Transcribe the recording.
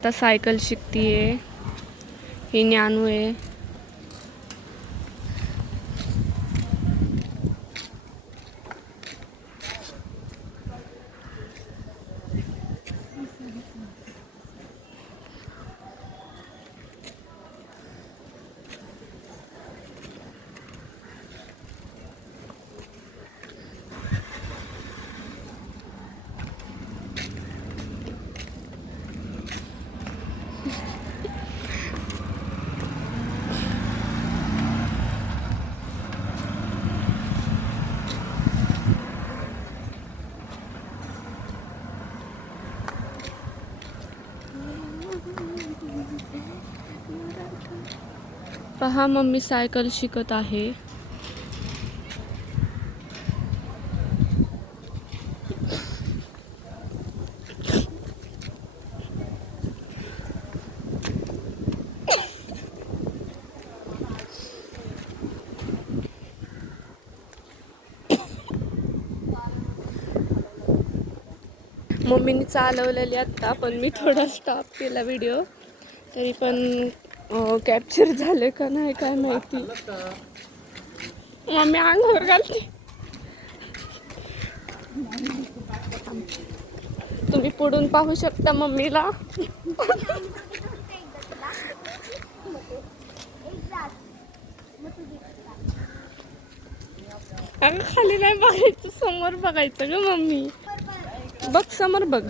आता सायकल शिकतीये. ही ज्ञानू आहे. पहा मम्मी सायकल शिकत आहे. मम्मीने चालवलेली आत्ता पण मी थोडा स्टॉप केला व्हिडिओ तरी पण कॅप्चर झाले का नाही काय माहिती. मम्मी अंगावर घालते. तुम्ही पुढून पाहू शकता मम्मीला. अगं खाली नाही बघायचं समोर बघायचं ग मम्मी. बघ समोर बघ